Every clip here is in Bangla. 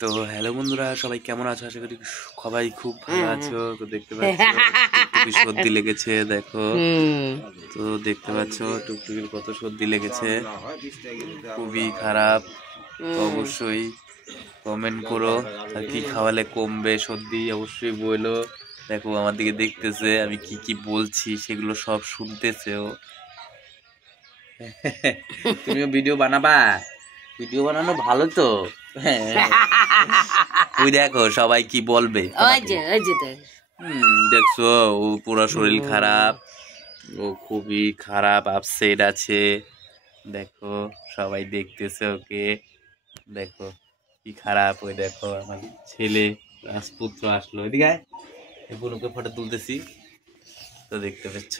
তো হ্যালো বন্ধুরা, সবাই কেমন আছো? আশা করি সবাই খুব ভালো আছো। তো দেখতে পাচ্ছ টুকটুকি সর্দি লেগেছে, দেখো। তো দেখতে পাচ্ছ টুকটুকির কত সর্দি লেগেছে, খুবই খারাপ। তো অবশ্যই কমেন্ট করো আর কি খাওয়ালে কমবে সর্দি, অবশ্যই বলো। দেখো আমার দিকে দেখতেছে, আমি কি কি বলছি সেগুলো সব শুনতেছে ও। তুমিও ভিডিও বানাবা? ভিডিও বানানো ভালো তো। তুই দেখো সবাই কি বলবে। দেখছো ও পুরো শরীর খারাপ, ও খুবই খারাপ, আপসেট আছে। দেখো সবাই দেখতেছে ওকে, দেখো কি খারাপ। ওই দেখো আমার ছেলে রাজপুত্র আসলো, এদিকে বুনুকে ফটো তুলতেছি। তো দেখতে পাচ্ছ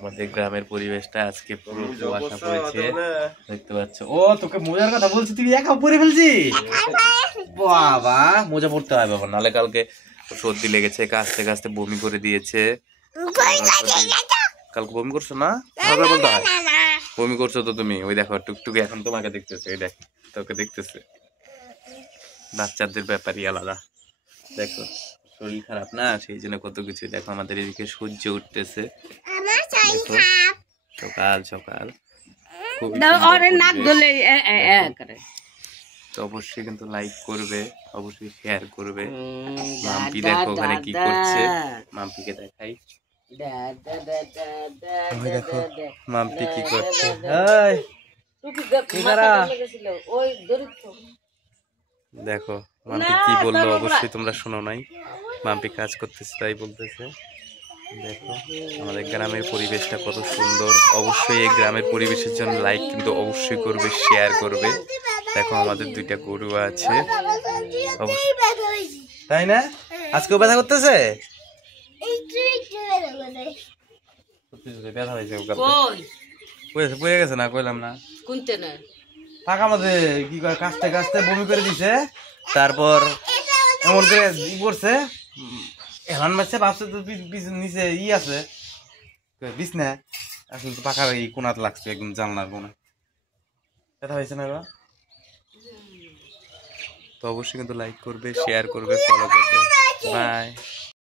আমাদের গ্রামের পরিবেশটা আজকে পুরো কুয়াশা পড়েছে, দেখতে পাচ্ছ। ও তোকে মোজার কথা বলছি, তুই একা পরে ফেলছি। বাবা মোজা পড়তে হয় বাবা, নাহলে কালকে সর্দি লেগেছে, কাশতে কাশতে বমি করে দিয়েছে। কালকে বমি করছো না? বলতে হয় বমি করছো তো তুমি। ওই দেখো টুকটুকি এখন তোমাকে দেখতেছে, ওই দেখ তোকে দেখতেছে। বাচ্চাদের ব্যাপারই আলাদা। দেখো শরীর খারাপ না, সেই জন্য কত কিছু। দেখো আমাদের এদিকে সূর্য উঠতেছে, দেখো সকাল সকাল। তো অবশ্যই কিন্তু লাইক করবে, অবশ্যই শেয়ার করবে। মাম্পি দেখো ওখানে কি করছে, মাম্পিকে দেখাই। দেখো মাম্পি কি করছে। দেখো মাম্পি কি বললো অবশ্যই তোমরা শোনো নাই। মাম্পি কাজ করতেছে তাই বলতেছে। দেখো আমাদের গ্রামের পরিবেশটা কত সুন্দর। অবশ্যই এই গ্রামের পরিবেশের জন্য লাইক কিন্তু অবশ্যই করবে, শেয়ার করবে। দেখো আমাদের দুইটা গরু আছে, তাই না? আজকেও ব্যথা করতেছে, ব্যথা হয়েছে পড়ে গেছে না, কইলাম না ফাঁকা মধ্যে কি করে কাশতে কাশতে বমি করে দিছে। তারপর এমন করে ই করছে, এখন মারছে, ভাবছে তো নিচে ই আছে বিছনা, আসলে তো পাখার এই কোনাতে লাগছে, একদম জানলার কোনা। ব্যথা হয়েছে না এবার? তো অবশ্যই কিন্তু লাইক করবে, শেয়ার করবে, ফলো করবে। বাই।